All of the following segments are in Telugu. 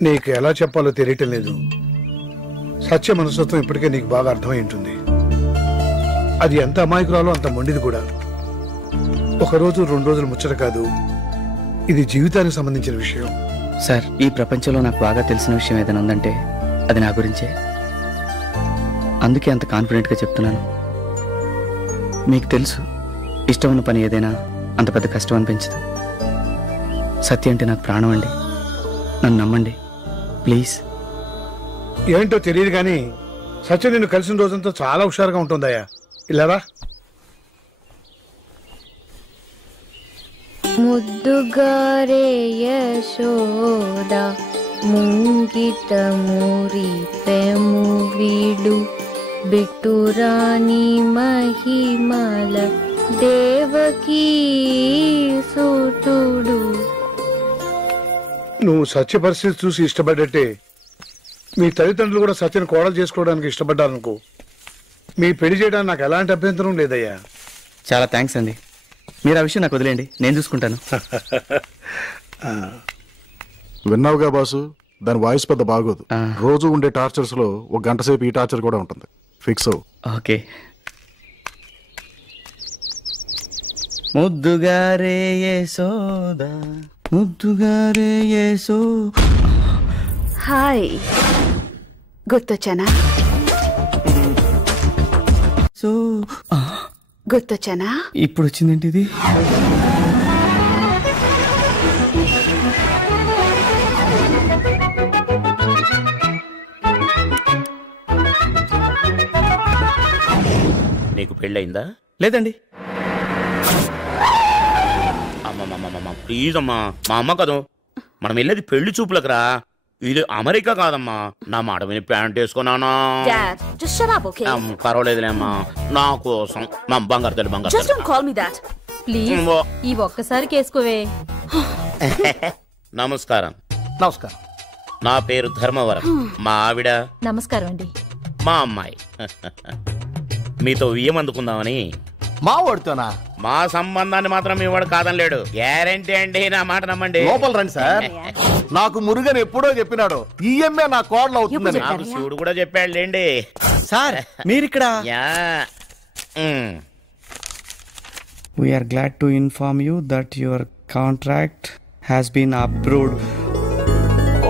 నీకు ఎలా చెప్పాలో తెలియటం లేదు. సత్య మనస్తత్వం ఇప్పటికే నీకు బాగా అర్థమై ఉంటుంది. అది ఎంత అమాయకురాలో అంత మొండిది కూడా. ఒకరోజు 2 రోజులు ముచ్చట కాదు, ఇది జీవితానికి సంబంధించిన విషయం. సార్, ఈ ప్రపంచంలో నాకు బాగా తెలిసిన విషయం ఏదైనా ఉందంటే అది నా గురించే. అందుకే అంత కాన్ఫిడెంట్గా చెప్తున్నాను. మీకు తెలుసు, ఇష్టమైన పని ఏదైనా అంత పెద్ద కష్టం అనిపించదు. సత్య అంటే నాకు ప్రాణం అండి. నన్ను నమ్మండి ప్లీజ్. ఏంటో తెలియదు కానీ సత్య నిన్ను కలిసిన రోజంతా చాలా హుషారుగా ఉంటుందయ్యా. ఇలారా. ముద్దుగారే యశోద ముంగిట మురిపెము వీడు బిట్టురాణి మహిమల దేవకీ సూతుడు. నువ్వు సత్య పరిస్థితి చూసి ఇష్టపడ్డట్టే మీ తల్లిదండ్రులు కూడా సత్యను కోడలు చేసుకోవడానికి ఇష్టపడ్డారనుకో, మీ పెళ్లి చేయడానికి నాకు ఎలాంటి అభ్యంతరం లేదయ్యా. చాలా థ్యాంక్స్ అండి. మీరు ఆ విషయం నాకు వదిలేండి, నేను చూసుకుంటాను. విన్నావుగా బాసు, దాని వాయిస్ పెద్ద బాగోదు. రోజు ఉండే టార్చర్స్ లో 1 గంట సేపు ఈ టార్చర్ కూడా ఉంటుంది. ఫిక్స్ అవు. ఓకే. ముద్దుగారే యశోద ముద్దుగారే యశో. హాయ్, గుర్తొచ్చానా? గుర్తొచ్చానా? ఇప్పుడు వచ్చిందేంటి ఇది? నీకు పెళ్ళయిందా? లేదండి. అమ్మమ్మమ్మమ్మ ప్లీజ్ అమ్మా, మా అమ్మ కదా, మనం వెళ్ళేది పెళ్లి చూపులకు రా, ఇది అమెరికా కాదమ్మా. నా మాట విని ప్యాంట్ వేసుకున్నానా? పర్వాలేదులే అమ్మా, నా కోసం మా బంగారు తల్లి బంగారు. ఈ ఒక్కసారికి వేసుకోవే. నమస్కారం. నమస్కారం. నా పేరు ధర్మవరం. మా ఆవిడ. నమస్కారం అండి. మా అమ్మాయి. మీతో వియ్యం అందుకుందామని. మా వాడుతోనా? మా సంబంధాన్ని మాత్రం మీ వాడు కాదనలేడు. గ్యారంటీ అండి, నా మాట నమ్మండి. లోపల రండి సార్. నాకు మురుగన్ ఎప్పుడో చెప్పినాడు ఈఎంఏ నా కోడలు అవుతుందని. నాకు శివుడు కూడా చెప్పాడు లేండి. సార్ మీరిక్కడ? We are glad to inform you that your contract has been approved.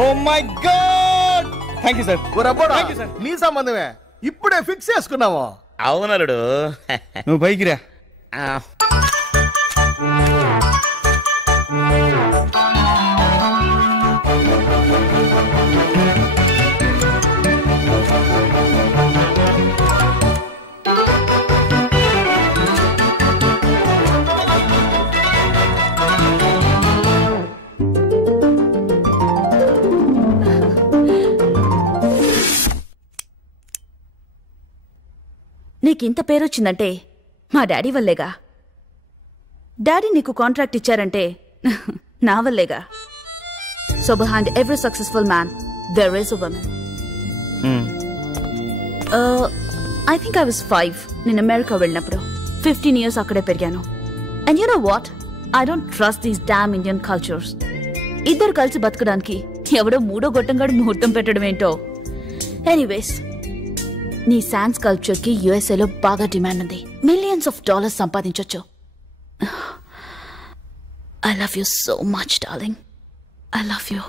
Oh my God! Thank you sir. Thank you sir. నీ సంబంధమే ఇప్పుడే ఫిక్స్ చేసుకున్నాము. అవునలుడు. నువ్వు పైకి రా. నీకింత పేరొచ్చిందంటే మా డాడీ వల్లేగా. డాడీ నీకు కాంట్రాక్ట్ ఇచ్చారంటే నా వల్లేగా. So behind every successful man there is a woman. I think I was 5 నేను అమెరికా వెళ్ళినప్పుడు. 15 years అక్కడే పెరిగాను. And you know what, I don't trust these damn Indian cultures. ఇద్దరు కలిసి బతకడానికి ఎవడో మూడో గొట్టంగాడు ముహూర్తం పెట్టడం ఏంటో. ఎనీవేస్, నీ శాన్స్ కల్చర్ కి యుఎస్ఏలో బాగా డిమాండ్ ఉంది. $millions సంపాదించొచ్చు. I love you so much darling. I love you.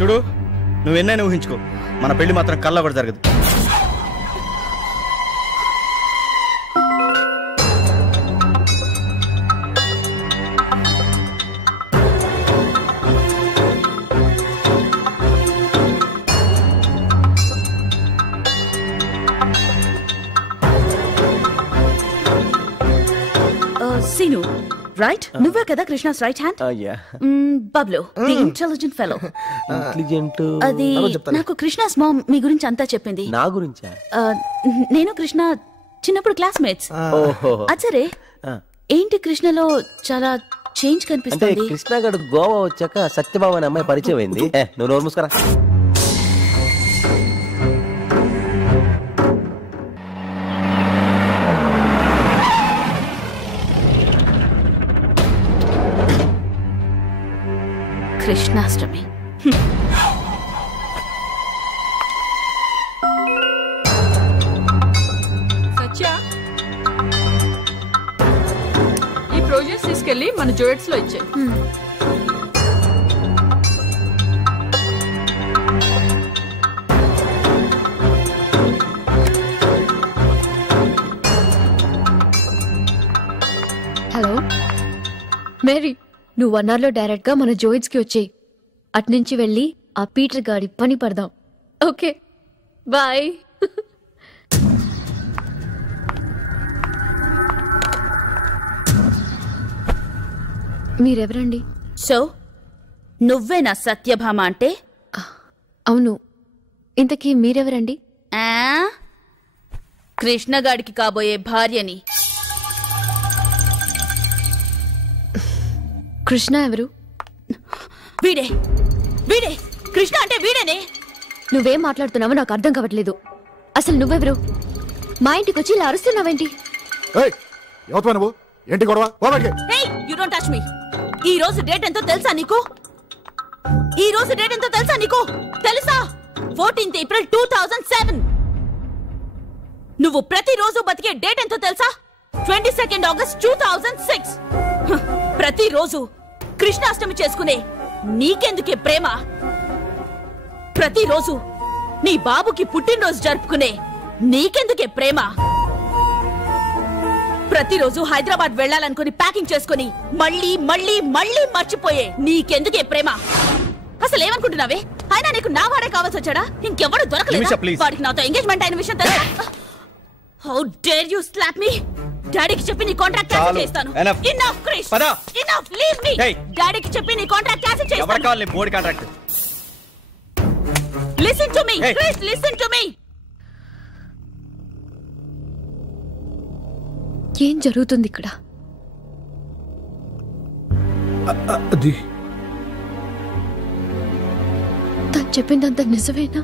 చూడు, నువ్వెన్నైనా ఊహించుకో, మన పెళ్లి మాత్రం కల్లా కూడా జరగదు. సీను, రైట్? నువ్వే కదా Krishna's right hand? Bablu, the intelligent fellow. అది నాకు కృష్ణాస్ మామ్ మీ గురించి అంతా చెప్పింది. నా గురించా? నేను కృష్ణ చిన్నప్పుడు క్లాస్మేట్స్. అచ్చరే, ఏంటి కృష్ణలో చాలా చేంజ్ కనిపిస్తుంది. కృష్ణ గడు గోవా వచ్చాక సత్యబాబు అనే అమ్మాయి పరిచయం అయింది. నువ్వు నోరు మూసుకురా. కృష్ణాష్టమి. సత్య, ఈ ప్రాజెక్ట్స్ తీసుకెళ్లి మన జోయట్స్ లో ఇచ్చాయి. హలో మేరీ, నువ్వు 1 hour లో డైరెక్ట్ గా మన జోయిట్స్ కి వచ్చేయి. అట్నుంచి వెళ్ళి ఆ పీటర్ గాడి పని పడదాం. Okay, bye. మీరెవరండి? సో నువ్వే నా సత్యభామ అంటే? అవును. ఇంతకీ మీరెవరండి? కృష్ణగాడికి కాబోయే భార్యని. కృష్ణ ఎవరు? వీడే వీడే కృష్ణ అంటే వీడేనే. నువ్వేం మాట్లాడుతున్నావో నాకు అర్థం కావట్లేదు. అసలు నువ్వెవరు? మా ఇంటికి వచ్చి ఇలా అరుస్తున్నావేంటి? నువ్వు ఏంటి గొడవ? You don't touch me. ఈ రోజు డేట్ ఎంతో తెలుసా నీకు? ఈ రోజు డేట్ ఎంతో తెలుసా నీకు? తెలుసా? 14th April 2007. నువ్వు ప్రతిరోజు బతికే డేట్ ఎంతో తెలుసా? 22nd August 2006. ప్రతిరోజు కృష్ణాష్టమి చేసుకునే నీకెందుకే ప్రేమ? ప్రతిరోజు నీ బాబుకి పుట్టినరోజు జరుపుకునే నీకెందుకే ప్రేమ? ప్రతిరోజు హైదరాబాద్ వెళ్ళాలనుకుని ప్యాకింగ్ చేసుకుని మళ్ళీ మళ్ళీ మళ్ళీ మర్చిపోయే నీకెందుకే ప్రేమ? అసలు ఏమనుకుంటున్నావే? అయినా నీకు నా వాడే కావాల్సి వచ్చాడా? ఇంకెవడు దొరకలేదా? వాడికి నాతో ఎంగేజ్మెంట్ అయిన విషయం తెలుసా? How dare you slap me? డాడీకి చెప్పి నీ కాంట్రాక్ట్ క్యాన్సిల్ చేస్తాను. Enough Krish, enough, leave me. డాడీకి చెప్పి నీ కాంట్రాక్ట్ క్యాన్సిల్ చేస్తాను. ఎవరు కావాలి board contract? Listen to me Krish, listen to me. ఏం జరుగుతుంది ఇక్కడ? అది తను చెప్పిందంత నిజమేనా?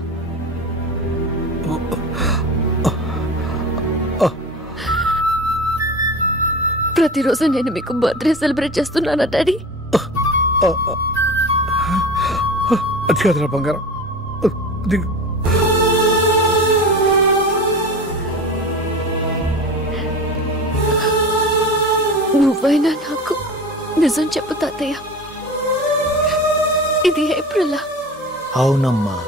ప్రతిరోజు నేను మీకు బర్త్డే సెలబ్రేట్ చేస్తున్నానా డాడీ? అది కాదురా బంగారం. నువ్వైనా నాకు నిజం చెప్పు తాతయ్య. ఇది ఏప్రిల్? అవునమ్మా.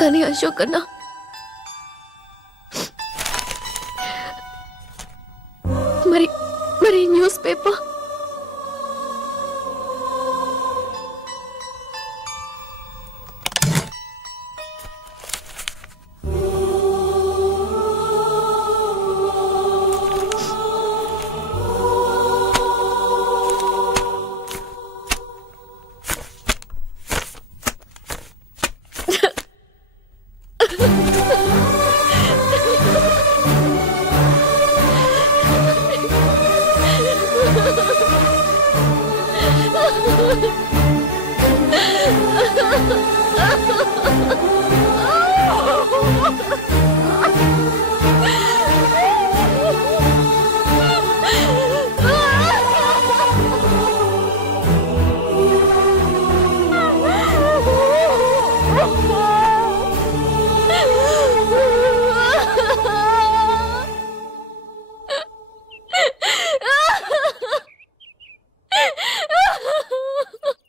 కానీ అశోక్ అన్న, మరి న్యూస్ పేపర్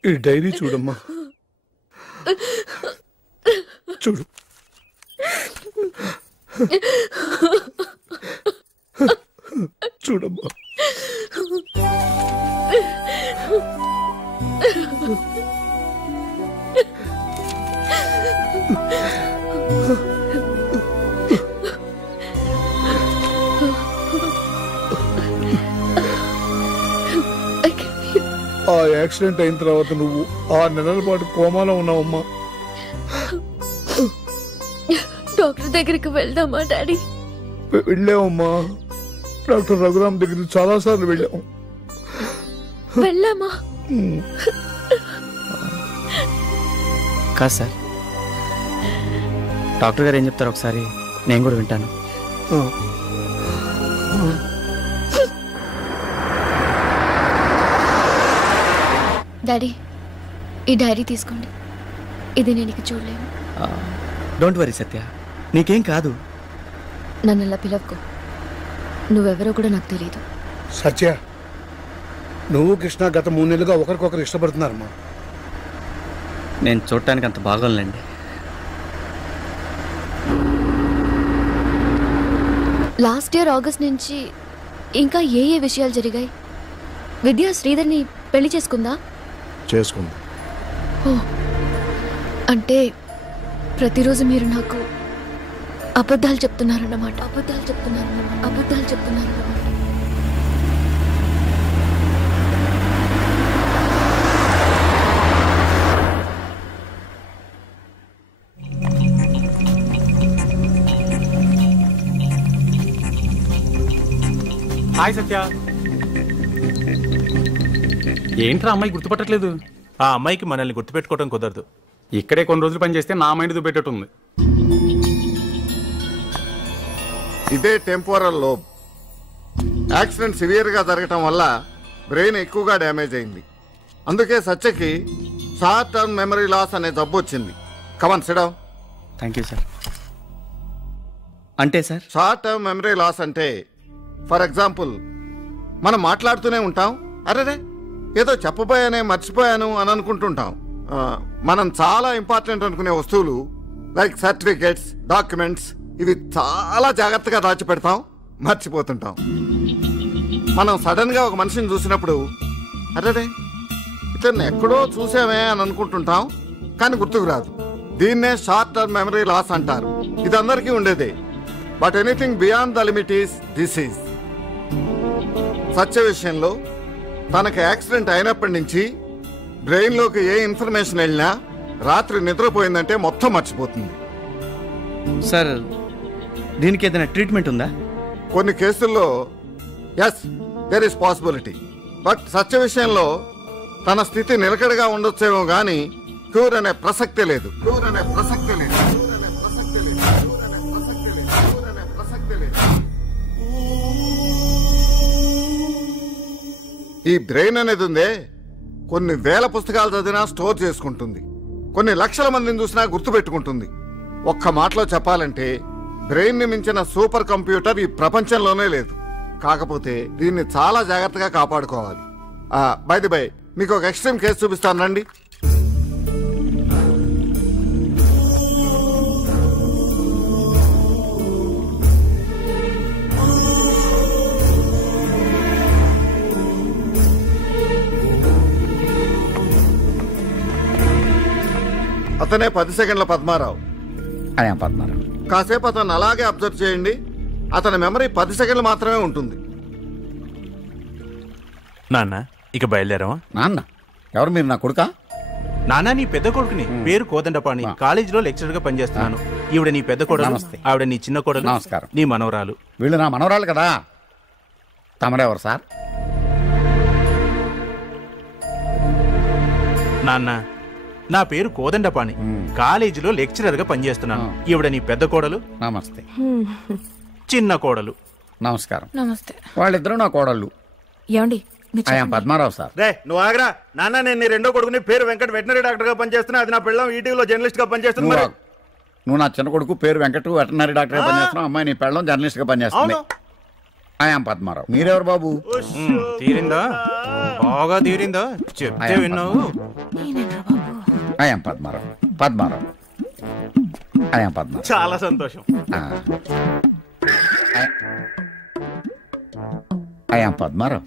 ఈ డైరీ చూడమ్మా, చూడు. చూడమ్మా. ఆ యాక్సిడెంట్ అయిన తర్వాత నువ్వు 6 నెలల పాటు కోమాలో ఉన్నావమ్మా. డాక్టర్ దగ్గరికి వెళ్దామా డాడీ? వెళ్ళామమ్మా. డాక్టర్ రఘురామ్ దగ్గరికి చాలా సార్లు వెళ్ళాము. వెళ్ళామా? కాదు సార్, డాక్టర్ గారు ఏం చెప్తారు ఒకసారి నేను కూడా వింటాను. డాడీ ఈ డైరీ తీసుకోండి. ఇది నేను ఇక చూడలేను. డోంట్ వరీ సత్య, నీకేం కాదు. నన్ను అలా పిలవకు. నువ్వెవరో కూడా నాకు తెలియదు. సత్య, నువ్వు కృష్ణ గత 3 నెలలుగా ఒకరికొకరు ఇష్టపడుతున్నారమ్మా. నేను చూడటానికి అంత బాగోలేండి. లాస్ట్ ఇయర్ ఆగస్ట్ నుంచి ఇంకా ఏ విషయాలు జరిగాయి? విద్య శ్రీధర్ని పెళ్లి చేసుకుందా? చేసుకుంది. ఓ, అంటే ప్రతిరోజు మీరు నాకు అబద్ధాలు చెప్తున్నారన్నమాట. హాయ్ సత్య. ఏంట్రా అమ్మాయి గుర్తుపట్టట్లేదు? ఆ అమ్మాయికి మనల్ని గుర్తుపెట్టుకోవడం కుదరదు. ఇక్కడే కొన్ని రోజులు పని చేస్తే నా మైండ్ దుబ్బెట్టేటుంది. ఇదే టెంపోరల్ లోబ్. యాక్సిడెంట్ సివియర్గా జరగటం వల్ల బ్రెయిన్ ఎక్కువగా డ్యామేజ్ అయింది. అందుకే సత్యకి షార్ట్ టర్మ్ మెమరీ లాస్ అనే జబ్బు వచ్చింది. Come on sit down. Thank you sir. అంటే sir, short term memory loss అంటే ఫర్ ఎగ్జాంపుల్, మనం మాట్లాడుతూనే ఉంటాం, అరేరే ఏదో చెప్పబోయానే మర్చిపోయాను అని అనుకుంటుంటాం. మనం చాలా ఇంపార్టెంట్ అనుకునే వస్తువులు లైక్ సర్టిఫికేట్స్, డాక్యుమెంట్స్, ఇవి చాలా జాగ్రత్తగా దాచిపెడతాం, మర్చిపోతుంటాం. మనం సడన్ గా ఒక మనిషిని చూసినప్పుడు అరేరే ఇతన్ని ఎక్కడో చూసామే అని అనుకుంటుంటాం, కానీ గుర్తుకు రాదు. దీన్నే షార్ట్ టర్మ్ మెమరీ లాస్ అంటారు. ఇది అందరికీ ఉండేదే. But anything beyond the limit is disease. Satya విషయంలో తనకు యాక్సిడెంట్ అయినప్పటి నుంచి బ్రెయిన్లోకి ఏ ఇన్ఫర్మేషన్ వెళ్ళినా రాత్రి నిద్రపోయిందంటే మొత్తం మర్చిపోతుంది. సార్ దీనికి ఏదైనా ట్రీట్మెంట్ ఉందా? కొన్ని కేసుల్లో yes, there is possibility. But Satya విషయంలో తన స్థితి నిలకడగా ఉండొచ్చేమో గానీ క్యూర్ అనే ప్రసక్తే లేదు. ఈ బ్రెయిన్ అనేది ఉందే, కొన్ని వేల పుస్తకాలు చదివినా స్టోర్ చేసుకుంటుంది, కొన్ని లక్షల మందిని చూసినా గుర్తుపెట్టుకుంటుంది. ఒక్క మాటలో చెప్పాలంటే బ్రెయిన్ ని మించిన సూపర్ కంప్యూటర్ ఈ ప్రపంచంలోనే లేదు. కాకపోతే దీన్ని చాలా జాగ్రత్తగా కాపాడుకోవాలి. బై ది బై, మీకు ఒక ఎక్స్ట్రీమ్ కేసు చూపిస్తాను రండి. అతనే 10 సెకండ్ల పద్మారావు. కాసేపు అతను అలాగే అబ్జర్వ్ చేయండి. అతని మెమరీ 10 సెకండ్లు మాత్రమే ఉంటుంది. నాన్న ఇక బయలుదేరావా? నాన్న ఎవరు మీరు? నా కొడుకా? నాన్న నీ పెద్ద కొడుకుని. పేరు కోదండపాణి. కాలేజీలో లెక్చరర్ గా పనిచేస్తున్నాను. ఈవిడ నీ పెద్ద కోడలు, ఆవిడ నీ చిన్న కోడలు. నమస్కారం. నీ మనవరాలు. వీళ్ళు నా మనవరాలు కదా. తమరెవరు సార్? నాన్న నా పేరు కోదండపాణి. కాలేజీలో లెక్చరర్ గా పనిచేస్తున్నాను. ఈవిడ నీ పెద్ద కోడలు. నమస్తే. చిన్న కోడలు. నమస్కారం. నమస్తే. వాళ్ళిద్దరూ నా కోడళ్ళు. ఏమండి? పద్మారావు సార్. రే నువ్వు ఆగరా నాన్న. నేను నీ రెండో కొడుకుని, పేరు వెంకట, వెటనరీ డాక్టర్ గా పనిచేస్తున్నా. అది నా పిల్లం ఈటీవీలో జర్నలిస్ట్ గా పనిచేస్తుంది. నువ్వు నా చిన్న కొడుకు, పేరు వెంకట, వెటనరీ డాక్టర్ గా పనిచేస్తున్నావు. అమ్మాయి నీ పెళ్ళం జర్నలిస్ట్ గా పనిచేస్తుంది. ఐఎమ్ పద్మారావు. మీరెవరు బాబు? తీరిందా? బాగా తీరిందా? చెప్తే విన్నావు. ఐఎమ్ పద్మారావు. పద్మారావు. ఐఎమ్ పద్మారావు. చాలా సంతోషం. ఐఎమ్ పద్మారావు.